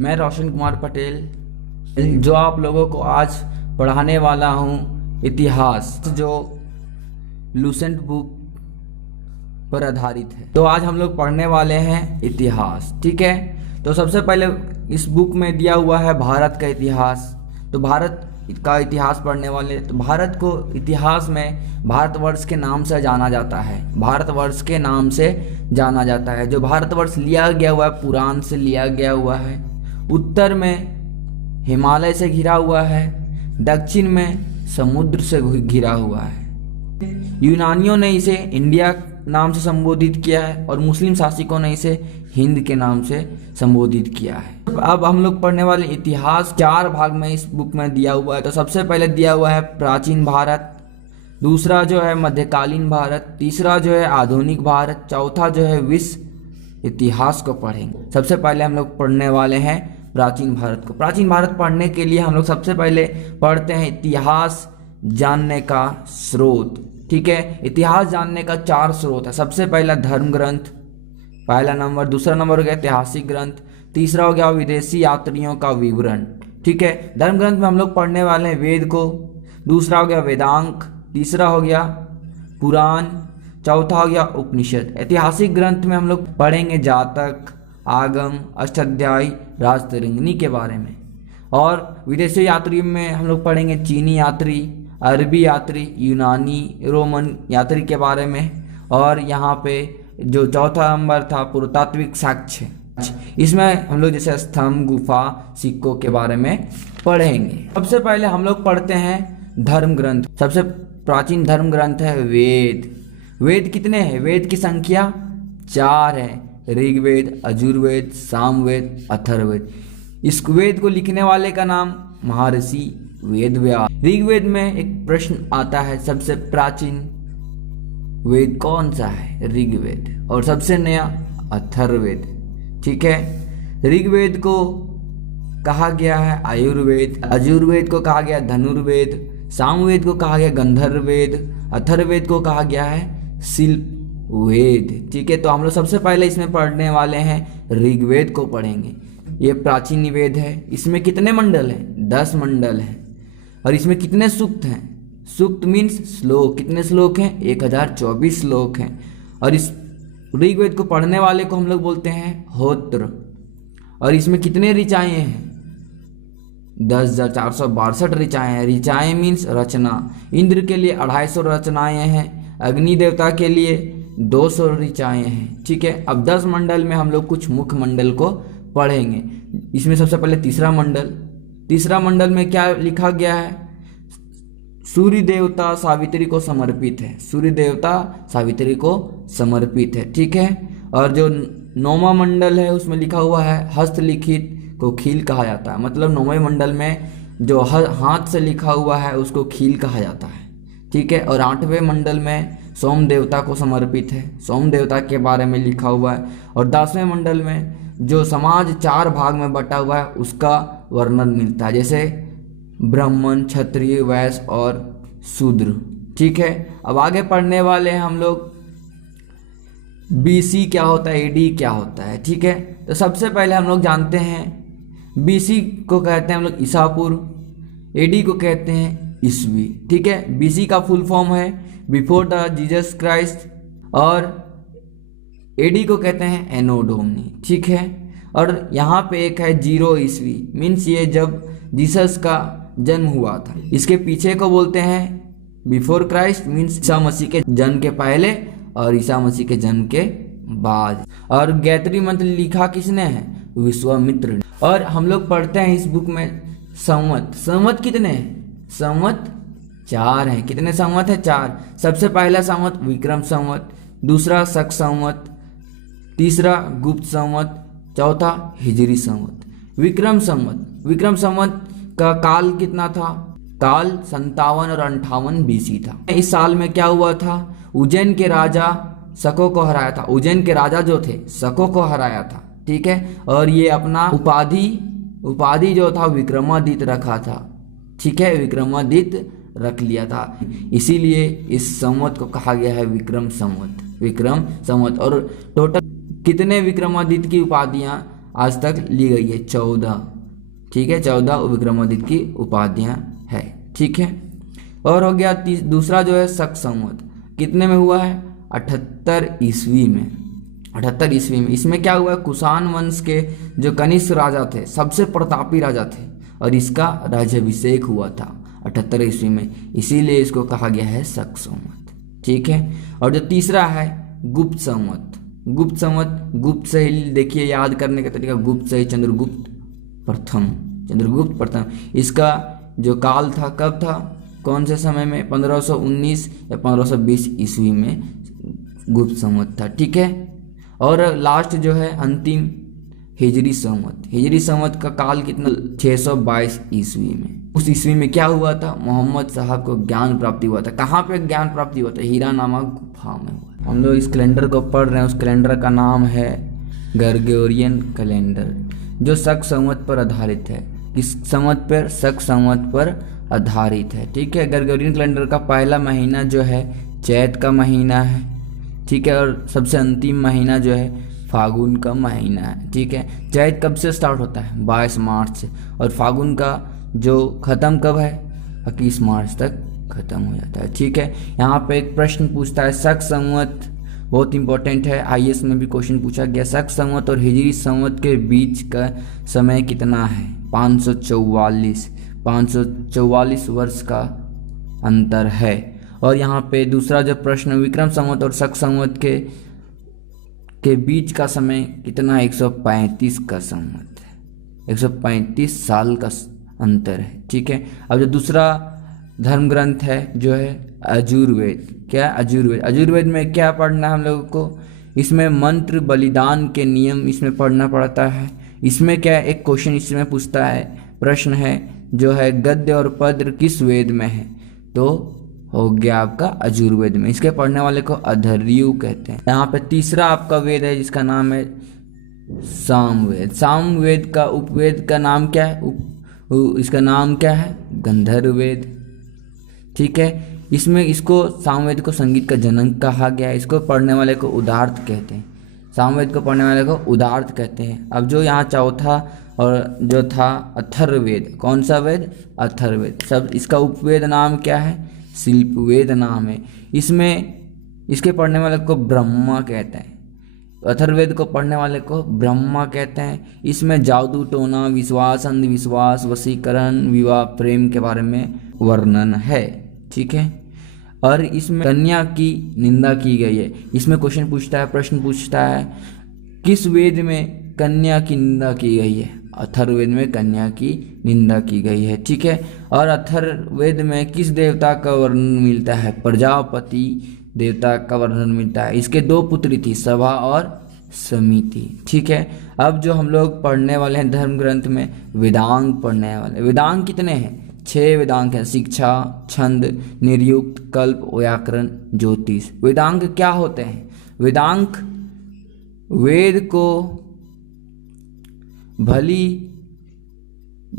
मैं रोशन कुमार पटेल जो आप लोगों को आज पढ़ाने वाला हूँ इतिहास, जो लूसेंट बुक पर आधारित है। तो आज हम लोग पढ़ने वाले हैं इतिहास, ठीक है। तो सबसे पहले इस बुक में दिया हुआ है भारत का इतिहास। तो भारत का इतिहास पढ़ने वाले, तो भारत को इतिहास में भारतवर्ष के नाम से जाना जाता है। भारतवर्ष के नाम से जाना जाता है। जो भारतवर्ष लिया गया हुआ है पुराण से लिया गया हुआ है। उत्तर में हिमालय से घिरा हुआ है, दक्षिण में समुद्र से घिरा हुआ है। यूनानियों ने इसे इंडिया नाम से संबोधित किया है और मुस्लिम शासकों ने इसे हिंद के नाम से संबोधित किया है। अब हम लोग पढ़ने वाले इतिहास 4 भाग में इस बुक में दिया हुआ है। तो सबसे पहले दिया हुआ है प्राचीन भारत, दूसरा जो है मध्यकालीन भारत, तीसरा जो है आधुनिक भारत, चौथा जो है विश्व इतिहास को पढ़ेंगे। सबसे पहले हम लोग पढ़ने वाले हैं प्राचीन भारत को। प्राचीन भारत पढ़ने के लिए हम लोग सबसे पहले पढ़ते हैं इतिहास जानने का स्रोत, ठीक है। इतिहास जानने का 4 स्रोत है। सबसे पहला धर्म ग्रंथ, पहला नंबर। दूसरा नंबर हो गया ऐतिहासिक ग्रंथ, तीसरा हो गया विदेशी यात्रियों का विवरण, ठीक है। धर्म ग्रंथ में हम लोग पढ़ने वाले हैं वेद को, दूसरा हो गया वेदांग, तीसरा हो गया पुराण, चौथा हो गया उपनिषद। ऐतिहासिक ग्रंथ में हम लोग पढ़ेंगे जातक, आगम, अष्टाध्यायी, राजतरंगिणी के बारे में। और विदेशी यात्री में हम लोग पढ़ेंगे चीनी यात्री, अरबी यात्री, यूनानी, रोमन यात्री के बारे में। और यहाँ पे जो चौथा नंबर था पुरातात्विक साक्ष्य, इसमें हम लोग जैसे स्तंभ, गुफा, सिक्कों के बारे में पढ़ेंगे। सबसे पहले हम लोग पढ़ते हैं धर्म ग्रंथ। सबसे प्राचीन धर्म ग्रंथ है वेद। वेद कितने हैं? वेद की संख्या 4 है। ऋग्वेद, यजुर्वेद, सामवेद, अथर्ववेद। इस वेद को लिखने वाले का नाम महर्षि वेदव्यास। ऋग्वेद में एक प्रश्न आता है, सबसे प्राचीन वेद कौन सा है? ऋग्वेद। और सबसे नया अथर्ववेद, ठीक है। ऋग्वेद को कहा गया है आयुर्वेद, यजुर्वेद को कहा गया धनुर्वेद, सामवेद को कहा गया गंधर्ववेद, अथर्ववेद को कहा गया है शिल्प वेद, ठीक है। तो हम लोग सबसे पहले इसमें पढ़ने वाले हैं ऋग्वेद को पढ़ेंगे। ये प्राचीन वेद है। इसमें कितने मंडल हैं? 10 मंडल हैं। और इसमें कितने सूक्त हैं? सूक्त मीन्स श्लोक। कितने श्लोक हैं? 1024 श्लोक हैं। और इस ऋग्वेद को पढ़ने वाले को हम लोग बोलते हैं होत्र। और इसमें कितने ऋचाएं हैं? 10,462 ऋचाएं हैं। ऋचाएं मीन्स रचना। इंद्र के लिए 250 रचनाएं हैं, अग्नि देवता के लिए 200 ऋचाएं हैं, ठीक है। अब 10 मंडल में हम लोग कुछ मुख्य मंडल को पढ़ेंगे। इसमें सबसे पहले तीसरा मंडल में क्या लिखा गया है? सूर्य देवता सावित्री को समर्पित है। सूर्य देवता सावित्री को समर्पित है, ठीक है। और जो 9वां मंडल है उसमें लिखा हुआ है हस्तलिखित को खील कहा जाता है। मतलब 9वें मंडल में जो हाथ से लिखा हुआ है उसको खील कहा जाता है, ठीक है। और 8वें मंडल में सोम देवता को समर्पित है। सोम देवता के बारे में लिखा हुआ है। और 10वें मंडल में जो समाज 4 भाग में बटा हुआ है उसका वर्णन मिलता है, जैसे ब्राह्मण, क्षत्रिय, वैश्य और शूद्र, ठीक है। अब आगे पढ़ने वाले हैं हम लोग बीसी क्या होता है, एडी क्या होता है, ठीक है। तो सबसे पहले हम लोग जानते हैं बीसी को कहते हैं हम लोग ईसापुर, एडी को कहते हैं ईस्वी, ठीक है। बीसी का फुल फॉर्म है बिफोर द जीसस क्राइस्ट। और एडी को कहते हैं एनो डोमिनी, ठीक है। और यहाँ पे एक है 0 ईस्वी, मीन्स ये जब जीसस का जन्म हुआ था। इसके पीछे को बोलते हैं before Christ, means Isa Masih के जन्म के पहले और ईसा मसीह के जन्म के बाद। और गायत्री मंत्र लिखा किसने है? विश्वामित्र ने। और हम लोग पढ़ते हैं इस बुक में संवत। संवत कितने हैं? संवत 4 हैं। कितने संवत है? 4। सबसे पहला संवत विक्रम संवत, दूसरा शक संवत, तीसरा गुप्त संवत, चौथा हिजरी संवत। विक्रम संवत का काल कितना था? काल 57 और 58 बीसी था। इस साल में क्या हुआ था? उज्जैन के राजा शकों को हराया था। उज्जैन के राजा जो थे शकों को हराया था, ठीक है। और ये अपना उपाधि जो था विक्रमादित्य रखा था, ठीक है। विक्रमादित्य रख लिया था, इसीलिए इस संवत को कहा गया है विक्रम संवत। और टोटल कितने विक्रमादित्य की उपाधियां आज तक ली गई है 14, ठीक है, 14 विक्रमादित्य की उपाधियां है, ठीक है। और हो गया दूसरा जो है शक संवत, कितने में हुआ है? 78 ईस्वी में, 78 ईस्वी में। इसमें क्या हुआ है? कुषाण वंश के जो कनिष्क राजा थे, सबसे प्रतापी राजा थे, और इसका राज्याभिषेक हुआ था 78 ईस्वी में, इसीलिए इसको कहा गया है शक संवत, ठीक है। और जो तीसरा है गुप्त संवत, गुप्त संवत, गुप्त से ही देखिए याद करने का तरीका, गुप्त से ही चंद्रगुप्त प्रथम, चंद्रगुप्त प्रथम। इसका जो काल था कब था, कौन से समय में? 1519 या 1520 ईस्वी में गुप्त संवत था, ठीक है। और लास्ट जो है अंतिम हिजरी संवत, हिजरी संवत का काल कितना? 622 ईस्वी में। उस ईस्वी में क्या हुआ था? मोहम्मद साहब को ज्ञान प्राप्ति हुआ था। कहाँ पे ज्ञान प्राप्ति हुआ था? हीरा नामक गुफा में हुआ। हम लोग इस कैलेंडर को पढ़ रहे हैं, उस कैलेंडर का नाम है ग्रेगोरियन कैलेंडर, जो शक संवत पर आधारित है। किस संवत पर? शक संवत पर आधारित है, ठीक है। ग्रेगोरियन कैलेंडर का पहला महीना जो है चैत का महीना है, ठीक है, और सबसे अंतिम महीना जो है फागुन का महीना है, ठीक है। चैत कब से स्टार्ट होता है? 22 मार्च से, और फागुन का जो ख़त्म कब है? 21 मार्च तक ख़त्म हो जाता है, ठीक है। यहाँ पे एक प्रश्न पूछता है, शक संवत बहुत इंपॉर्टेंट है, आईएएस में भी क्वेश्चन पूछा गया। शक संवत और हिजरी संवत के बीच का समय कितना है? 544 वर्ष का अंतर है। और यहाँ पे दूसरा जो प्रश्न, विक्रम संवत और शक संवत के बीच का समय कितना? 135 का संवत है, 135 साल का अंतर है, ठीक है। अब जो दूसरा धर्म ग्रंथ है जो है यजुर्वेद, क्या? यजुर्वेद। यजुर्वेद में क्या पढ़ना है हम लोगों को? इसमें मंत्र बलिदान के नियम इसमें पढ़ना पड़ता है। इसमें क्या एक क्वेश्चन इसमें पूछता है, प्रश्न है जो है गद्य और पद्य किस वेद में है? तो हो गया आपका यजुर्वेद में। इसके पढ़ने वाले को अधर्यु कहते हैं। यहाँ पे तीसरा आपका वेद है जिसका नाम है सामवेद। सामवेद का उपवेद का नाम क्या है? इसका नाम क्या है? गंधर्ववेद, ठीक है। इसमें इसको सामवेद को संगीत का जनक कहा गया है। इसको पढ़ने वाले को उदार्थ कहते हैं, सामवेद को पढ़ने वाले को उदार्थ कहते हैं। अब जो यहाँ चौथा और जो था अथर्ववेद, कौन सा वेद? अथर्ववेद। सब इसका उपवेद नाम क्या है? शिल्पवेद नाम है। इसमें इसके पढ़ने वाले को ब्रह्मा कहते हैं, अथर्ववेद को पढ़ने वाले को ब्रह्मा कहते हैं। इसमें जादू टोना, विश्वास, अंधविश्वास, वशीकरण, विवाह, प्रेम के बारे में वर्णन है, ठीक है। और इसमें कन्या की निंदा की गई है। इसमें क्वेश्चन पूछता है, प्रश्न पूछता है, किस वेद में कन्या की निंदा की गई है? अथर्ववेद में कन्या की निंदा की गई है, ठीक है। और अथर्ववेद में किस देवता का वर्णन मिलता है? प्रजापति देवता का वर्णन मिलता है। इसके दो पुत्री थी, सभा और समिति, ठीक है। अब जो हम लोग पढ़ने वाले हैं धर्म ग्रंथ में, वेदांग पढ़ने वाले। वेदांग कितने हैं? 6 वेदांग हैं, शिक्षा, छंद, निर्युक्त, कल्प, व्याकरण, ज्योतिष। वेदांग क्या होते हैं? वेदांग वेद को भली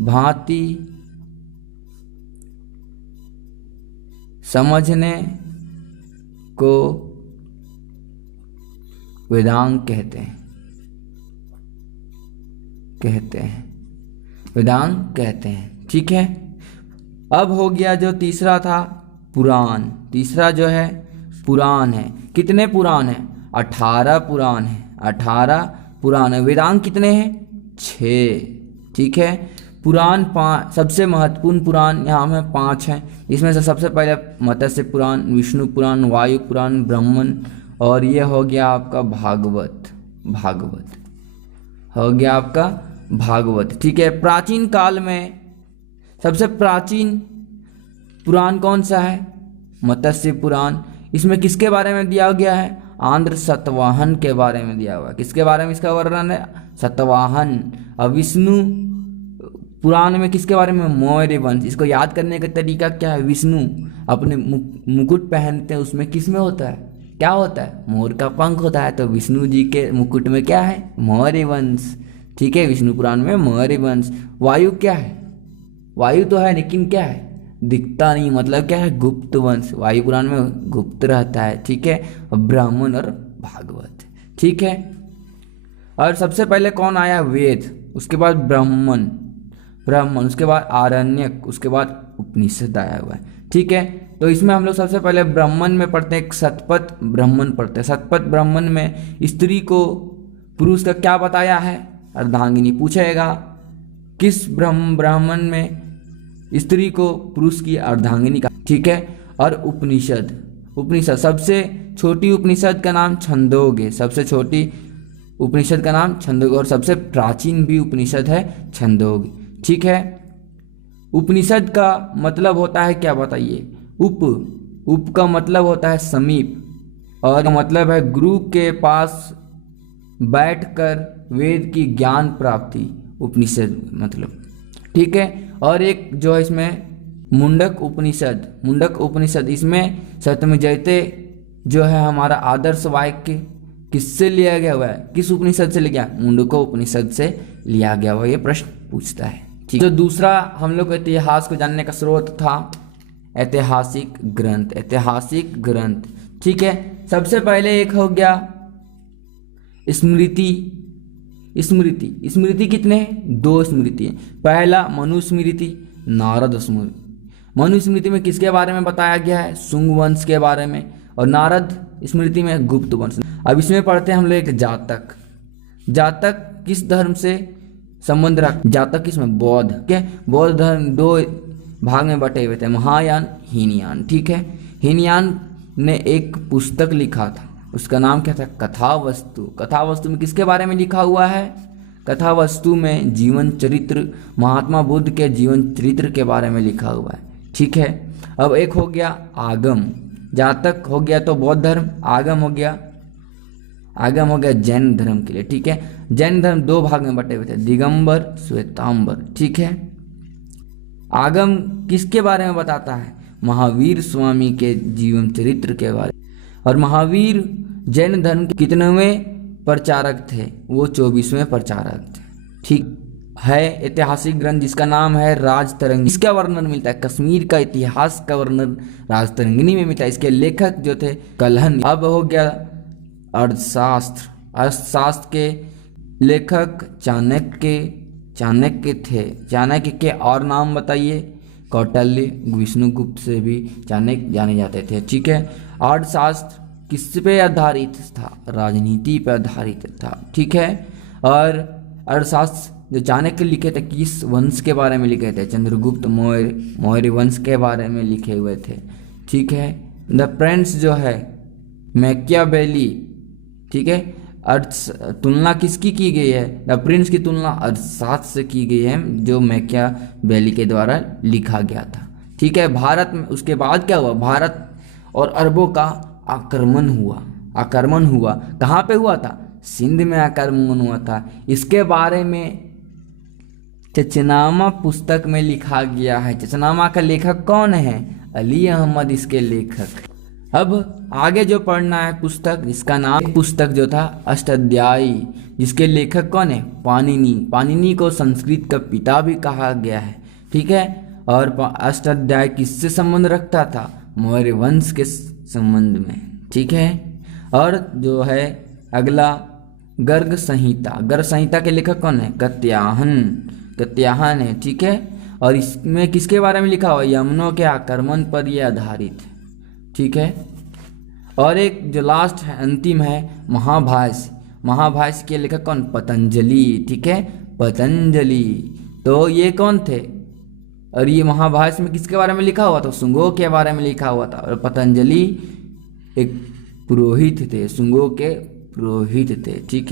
भांति समझने को वेदांग कहते हैं, वेदांग कहते हैं, ठीक है। अब हो गया जो तीसरा था पुराण। तीसरा जो है पुराण है। कितने पुराण है? 18 पुराण है, 18 पुराण है। वेदांग कितने हैं? 6, ठीक है। पुराण 5, सबसे महत्वपूर्ण पुराण यहाँ में 5 हैं। इसमें से सबसे पहले मत्स्य पुराण, विष्णु पुराण, वायु पुराण, ब्राह्मण, और ये हो गया आपका भागवत हो गया आपका भागवत, ठीक है। प्राचीन काल में सबसे प्राचीन पुराण कौन सा है? मत्स्य पुराण। इसमें किसके बारे में दिया गया है? आंध्र सतवाहन के बारे में दिया हुआ है। किसके बारे में इसका वर्णन है? सतवाहन। अब विष्णु पुराण में किसके बारे में? मौर्य वंश। इसको याद करने का तरीका क्या है? विष्णु अपने मुकुट पहनते हैं, उसमें किस में होता है? क्या होता है? मोर का पंख होता है। तो विष्णु जी के मुकुट में क्या है? मौर्य वंश, ठीक है। विष्णु पुराण में मौर्य वंश। वायु क्या है? वायु तो है लेकिन क्या है? दिखता नहीं, मतलब क्या है? गुप्त वंश। वायु पुराण में गुप्त रहता है, ठीक है। ब्राह्मण और भागवत, ठीक है। और सबसे पहले कौन आया? वेद, उसके बाद ब्राह्मण, उसके बाद आरण्यक, उसके बाद उपनिषद आया हुआ है। ठीक है, तो इसमें हम लोग सबसे पहले ब्राह्मण में पढ़ते हैं, एक शतपथ ब्राह्मण पढ़ते हैं। शतपथ ब्राह्मण में स्त्री को पुरुष का क्या बताया है? अर्धांगिनी। पूछेगा किस ब्राह्मण में स्त्री को पुरुष की अर्धांगिनी का। ठीक है, और उपनिषद, सबसे छोटी उपनिषद का नाम छंदोग्य, सबसे छोटी उपनिषद का नाम छंदोग्य, और सबसे प्राचीन भी उपनिषद है छंदोग्य। ठीक है, उपनिषद का मतलब होता है क्या बताइए? उप का मतलब होता है समीप, और मतलब है गुरु के पास बैठकर वेद की ज्ञान प्राप्ति, उपनिषद मतलब। ठीक है, और एक जो है इसमें मुंडक उपनिषद, इसमें शतमजयते जो है हमारा आदर्श वाक्य किससे लिया गया हुआ है? किस उपनिषद से लिया गया? मुंडको उपनिषद से लिया गया हुआ, ये प्रश्न पूछता है। ठीक, तो दूसरा हम लोग को इतिहास को जानने का स्रोत था ऐतिहासिक ग्रंथ। ठीक है, सबसे पहले एक हो गया स्मृति कितने? 2 स्मृति है। पहला मनुस्मृति, नारद स्मृति। मनुस्मृति में किसके बारे में बताया गया है? शुंग वंश के बारे में, और नारद स्मृति में गुप्त वंश। अब इसमें पढ़ते हैं हम लोग एक जातक किस धर्म से संबंध रख? जातक किसमें? बौद्ध के। बौद्ध धर्म 2 भाग में बटे हुए थे, महायान, हीनयान। ठीक है, हीनयान ने एक पुस्तक लिखा था, उसका नाम क्या था? कथावस्तु में किसके बारे में लिखा हुआ है? कथावस्तु में जीवन चरित्र, महात्मा बुद्ध के जीवन चरित्र के बारे में लिखा हुआ है। ठीक है, अब एक हो गया आगम। जातक हो गया तो बौद्ध धर्म, आगम हो गया जैन धर्म के लिए। ठीक है, जैन धर्म 2 भाग में बटे हुए थे, दिगंबर, श्वेतांबर। ठीक है, आगम किसके बारे में बताता है? महावीर स्वामी के जीवन चरित्र के बारे में। और महावीर जैन धर्म के कितनेवें प्रचारक थे? वो 24वें प्रचारक थे। ठीक है, ऐतिहासिक ग्रंथ जिसका नाम है राजतरंगिणी। इसका वर्णन मिलता है, कश्मीर का इतिहास का वर्णन राजतरंगिणी में मिलता है। इसके लेखक जो थे कल्हण। अब हो गया अर्थशास्त्र के लेखक चाणक्य थे। चाणक्य के और नाम बताइए? कौटिल्य, विष्णुगुप्त से भी चाणक्य जाने जाते थे। ठीक है, अर्थशास्त्र किस पे आधारित था? राजनीति पे आधारित था। ठीक है, और अर्थशास्त्र जो चाणक्य लिखे थे किस वंश के बारे में लिखे थे? चंद्रगुप्त मौर्य वंश के बारे में लिखे हुए थे। ठीक है, द प्रिंस जो है मैकियावेली। ठीक है, तुलना किसकी की गई है? द प्रिंस की तुलना अर्थशास्त्र से की गई है, जो मैकियावेली के द्वारा लिखा गया था। ठीक है, भारत में उसके बाद क्या हुआ? भारत और अरबों का आक्रमण हुआ। कहाँ पे हुआ था? सिंध में आक्रमण हुआ था। इसके बारे में चचनामा पुस्तक में लिखा गया है। चचनामा का लेखक कौन है? अली अहमद इसके लेखक। अब आगे जो पढ़ना है पुस्तक, जिसका नाम पुस्तक जो था अष्टाध्यायी, जिसके लेखक कौन है? पाणिनि को संस्कृत का पिता भी कहा गया है। ठीक है, और अष्टाध्यायी किससे संबंध रखता था? मौर्य वंश के संबंध में। ठीक है, और जो है अगला गर्ग संहिता के लेखक कौन है? कात्यायन है। ठीक है, और इसमें किसके बारे में लिखा हुआ? यमनों के आक्रमण पर यह आधारित है। ठीक है, और एक जो लास्ट है, अंतिम है, महाभाष्य के लेखक कौन? पतंजलि। ठीक है, पतंजलि। तो ये कौन थे? और ये महाभाष्य में किसके बारे में लिखा हुआ था? शुंगों के बारे में लिखा हुआ था। और पतंजलि एक पुरोहित थे, शुंगों के पुरोहित थे। ठीक है।